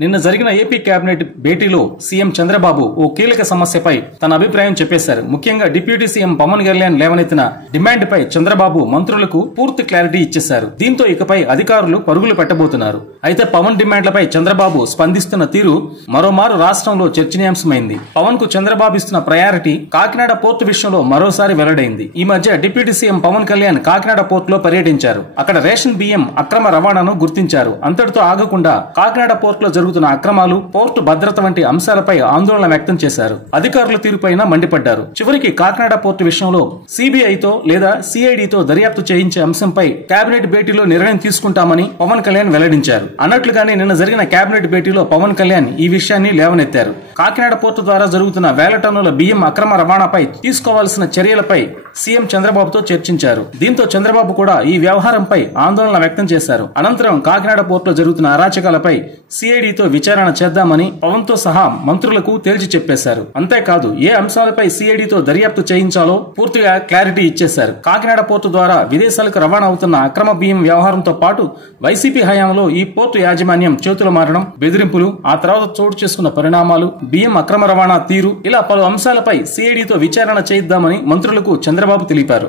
నిన్న జరిగిన AP cabinet భేటీలో సీఎం చంద్రబాబు ఓ కీలక సమస్యపై తన అభిప్రాయం చెప్పేశారు. ముఖ్యంగా డిప్యూటీ సీఎం పవన్ కళ్యాణ్ లేవనెత్తిన డిమాండ్ పై చంద్రబాబు మంత్రులకు పూర్తి క్లారిటీ ఇచ్చేశారు. దీంతో ఇకపై అధికారులు పరుగులు పెట్టబోతున్నారు. అయితే పవన్ డిమాండ్లపై చంద్రబాబు స్పందిస్తున్న తీరు మరోమారు రాష్ట్రంలో చర్చనీయాంశమైంది. పవన్ కు చంద్రబాబు ఇస్తున్న ప్రయారిటీ కాకినాడ పోర్టు విషయంలో మరోసారి వెల్లడైంది. ఈ మధ్య డిప్యూటీ సీఎం పవన్ కళ్యాణ్ కాకినాడ పోర్టులో పర్యటించారు. అక్కడ రేషన్ బియ్యం అక్రమ రవాణాను గుర్తించారు. అంతటితో ఆగకుండా కాకినాడ పోర్టులో జరుగుతున్న అక్రమాలు, పోర్టు భద్రత వంటి అంశాలపై ఆందోళన వ్యక్తం చేశారు. అధికారుల తీరుపైన మండిపడ్డారు. చివరికి కాకినాడ పోర్టు విషయంలో సిబిఐతో లేదా సిఐడితో దర్యాప్తు చేయించే అంశంపై కేబినెట్ భేటీలో నిర్ణయం తీసుకుంటామని పవన్ కళ్యాణ్ వెల్లడించారు. అన్నట్లుగానే నిన్న జరిగిన కేబినెట్ భేటీలో పవన్ కళ్యాణ్ ఈ విషయాన్ని లేవనెత్తారు. కాకినాడ పోర్టు ద్వారా జరుగుతున్న వేల టన్నుల బియ్యం అక్రమ రవాణాపై తీసుకోవాల్సిన చర్యలపై సీఎం చంద్రబాబుతో చర్చించారు. దీంతో చంద్రబాబు కూడా ఈ వ్యవహారంపై ఆందోళన వ్యక్తం చేశారు. అనంతరం కాకినాడ పోర్టులో జరుగుతున్న అరాచకాలపై సిఐడితో విచారణ చేద్దామని పవన్ తో సహా మంత్రులకు తేల్చి చెప్పేశారు. అంతేకాదు ఏ అంశాలపై సిఐడితో దర్యాప్తు చేయించాలో పూర్తిగా క్లారిటీ ఇచ్చేశారు. కాకినాడ పోర్టు ద్వారా విదేశాలకు రవాణా అవుతున్న అక్రమ బియ్యం వ్యవహారంతో పాటు వైసీపీ హయాంలో ఈ పోర్టు యాజమాన్యం చేతులు మారడం, బెదిరింపులు, ఆ తర్వాత చోటు చేసుకున్న పరిణామాలు, బియ్యం అక్రమ రవాణా తీరు, ఇలా పలు అంశాలపై సిఐడితో విచారణ చేయిద్దామని మంత్రులకు చంద్రబాబు తెలిపారు.